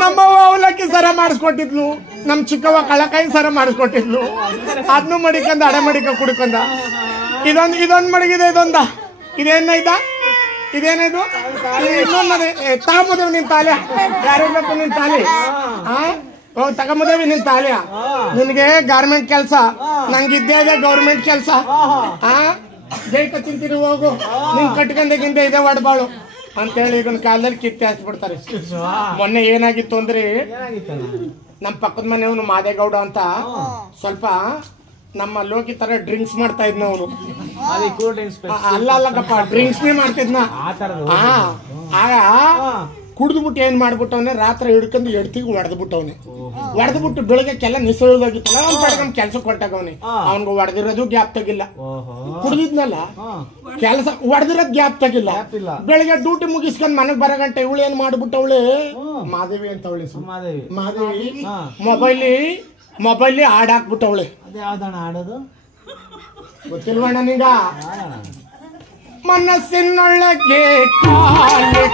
ನಮ್ಮವ್ವ ಅವಲಕ್ಕಿ ಸರ ಮಾಡಿಸ್ಕೊಟ್ಟಿದ್ಲು, ನಮ್ಮ ಚಿಕ್ಕವ್ವ ಕಳಕಾಯಿ ಸರ ಮಾಡಿಸ್ಕೊಟ್ಟಿದ್ಲು. ಅದನ್ನು ಮಡಿಕಂದ ಅಡೆ ಮಡಿಕ ಕುಡ್ಕೊಂಡ. ಇದೊಂದು ಮಡಗಿದೆ, ಇದೇನಿದು ಇನ್ನೊಂದು ತಗೊಂಬುದೇವ್ ನಿನ್ ತಾಲೆ. ಯಾರಿಗ್ಬೇಕು ನಿನ್ ತಾಲಿ? ತಗೊಂಬುದೇವಿ ನಿನ್ ತಾಲಿಯ. ನಿನ್ಗೆ ಗಾರ್ಮೆಂಟ್ ಕೆಲಸ, ನಂಗಿದ್ದೇ ಇದೆ ಗೌರ್ಮೆಂಟ್ ಕೆಲಸ. ಜೈಕ ತಿಂತೀರಿ ಹೋಗು, ನಿನ್ ಕಟ್ಕೊಂಡಾಗಿಂದ ಇದೆ ಒಡಬಾಳು ಅಂತೇಳಿ ಈಗಿನ ಕಾಲದಲ್ಲಿ ಕಿತ್ತೆ ಹಚ್ಬಿಡ್ತಾರೆ. ಮೊನ್ನೆ ಏನಾಗಿತ್ತು ಅಂದ್ರೆ, ನಮ್ಮ ಪಕ್ಕದ ಮನೆಯವನು ಮಾದೇಗೌಡ ಅಂತ ಸ್ವಲ್ಪ ನಮ್ಮ ಲೋಕಿ ತರ ಡ್ರಿಂಕ್ಸ್ ಮಾಡ್ತಾ ಇದ್ನ ಅವನು. ಅಲ್ಲಲ್ಲಪ್ಪ, ಡ್ರಿಂಕ್ಸ್ನೇ ಮಾಡ್ತಿದ್ನ. ಆಗ ಕುಡಿದ್ಬಿಟ್ಟು ಏನ್ ಮಾಡ್ಬಿಟ್ಟವನೆ, ರಾತ್ರಿ ಹಿಡ್ಕೊಂಡು ಎಡ್ತಿಗೆ ಹೊಡೆದ್ಬಿಟ್ಟು ಬೆಳಗ್ಗೆಲ್ಲ ನಿಸೋದಾಗಿತ್ತಲ್ಲ, ಅವ್ನ ಕಡೆಗೆ ಕೆಲ್ಸಕ್ಕೆ ಹೊರಟಾಗವನೆ. ಅವ್ನಿಗೆ ಹೊಡೆದಿರೋದು ಗ್ಯಾಪ್ ತೆಗಿಲ್ಲ, ಕುಡಿದಿದ್ನಲ್ಲ ಕೆಲಸ ಹೊಡೆದಿರೋದು ಗ್ಯಾಪ್ ತೆಗಿಲ್ಲ. ಬೆಳಿಗ್ಗೆ ಡ್ಯೂಟಿ ಮುಗಿಸ್ಕೊಂಡ್ ಮನೆಗ್ ಬರೋ ಗಂಟೆ ಇವಳು ಏನ್ ಮಾಡ್ಬಿಟ್ಟವಳೆ, ಮಾದೇವಿ ಅಂತ ಅವಳಿ, ಮಾದೇವಿ ಮೊಬೈಲ್ ಹಾಡ್ ಹಾಕ್ಬಿಟ್ಟವಳೆ. ಆಡೋದು ಗೊತ್ತಿಲ್ವಣ್ಣ ನಿಂಗ? ಮನಸ್ಸಿನೊಳಗೆ ಕಾಲಿ